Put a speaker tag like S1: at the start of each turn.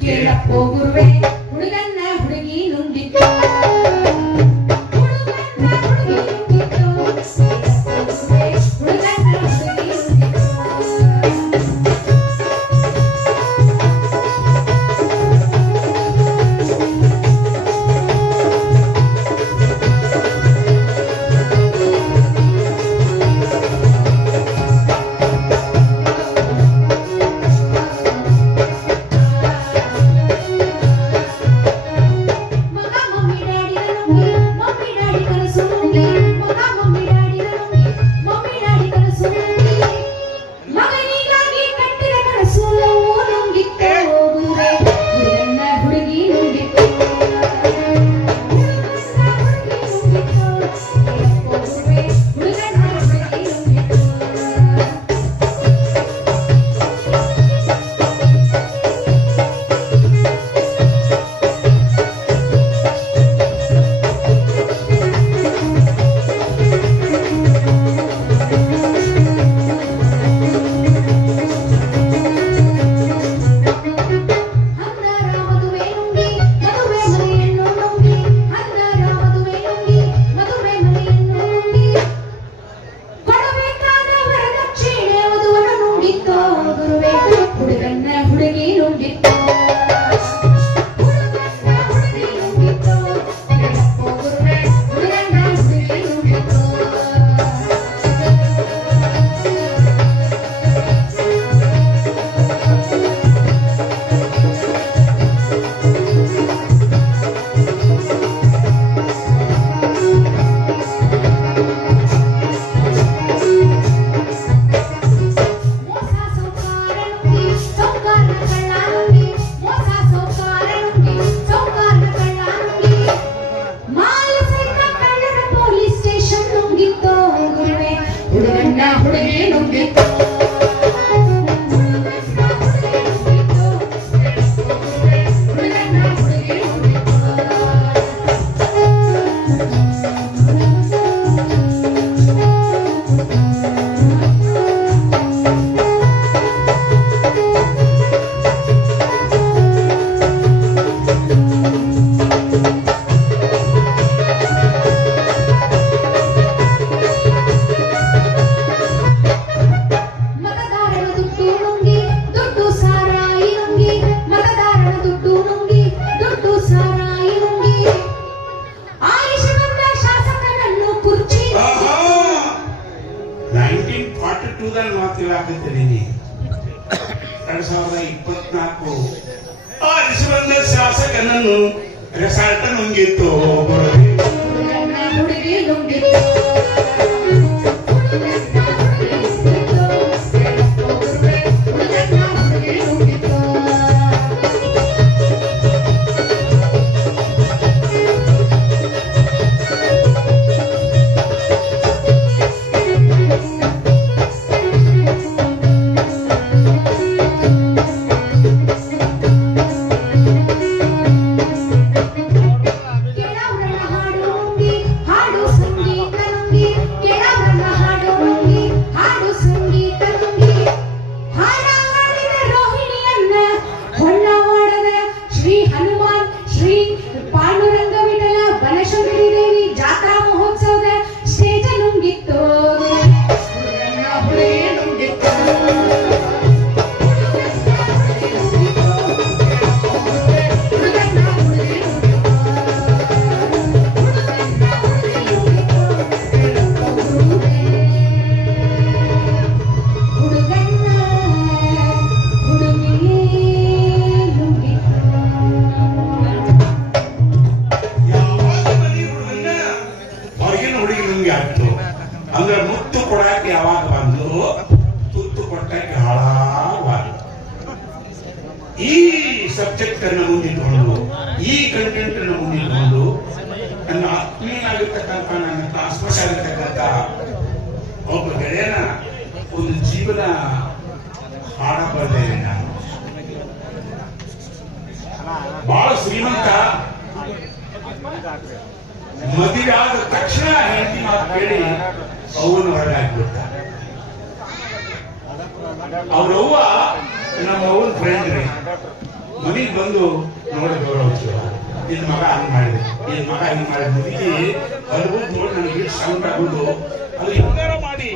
S1: கிழப்போ குருவே ಹುಡುಗನ್ನ ಹುಡುಗಿ ನುಂಗಿತ್ತು
S2: get ಹೇಳ್ತಿದ್ದೀನಿ ಎರಡ್ ಸಾವಿರದ ಇಪ್ಪತ್ನಾಲ್ಕು ಆ ರಿಸರ್ವ ಶಾಸಕನನ್ನು ರೆಸಾರ್ಟ್ ನುಂಗಿತ್ತು
S1: ಹುಡುಗಿ ನುಂಗಿತ್ತು.
S2: ಈ ಸಬ್ಜೆಕ್ಟ್ ಅನ್ನ ಮುಂದಿಟ್ಟುಕೊಂಡು ಈ ಕಂಟೆಂಟ್ ಅನ್ನು ಮುಂದಿಟ್ಟುಕೊಂಡು ನನ್ನ ಆತ್ಮೀಯನಾಗಿರ್ತಕ್ಕಂಥ, ನನ್ನ ಕ್ಲಾಸ್ಮೇಟ್ ಆಗಿರ್ತಕ್ಕಂಥ ಒಬ್ಬ ಗೆಳೆಯನ ಒಂದು ಜೀವನ ಹಾಡ ಬರ್ತೇನೆ ನಾನು. ಬಹಳ ಶ್ರೀಮಂತ. ಮದುವೆ ಆದ ತಕ್ಷಣ ಹೆಂಡತಿ ಮಾತು ಕೇಳಿ ಅವನು ಹೊರಗಾಗ್ಬಿಡ್ತಾರೆ ಅವ್ರವ್ವ ನಮ್ಮ ಅವನ ಫ್ರೆಂಡ್ ರೀ. ಮನೆಗೆ ಬಂದು ನೋಡಿ ಗೌರವ ಇದ್ ಮಗ ಹಂಗ್ ಮಾಡಿದೆ. ಇದ್ ಮಗ ಹಿಂಗ್ ಮಾಡಿದ. ಮುದುಕಿ ಅಲ್ಬು ನೋಡಿ ನನಗೆ ಸೌಂಡ್ ಸಂಕಟ ಬಂದು. ಅದು ಹೆಂಗಾರ ಮಾಡಿ.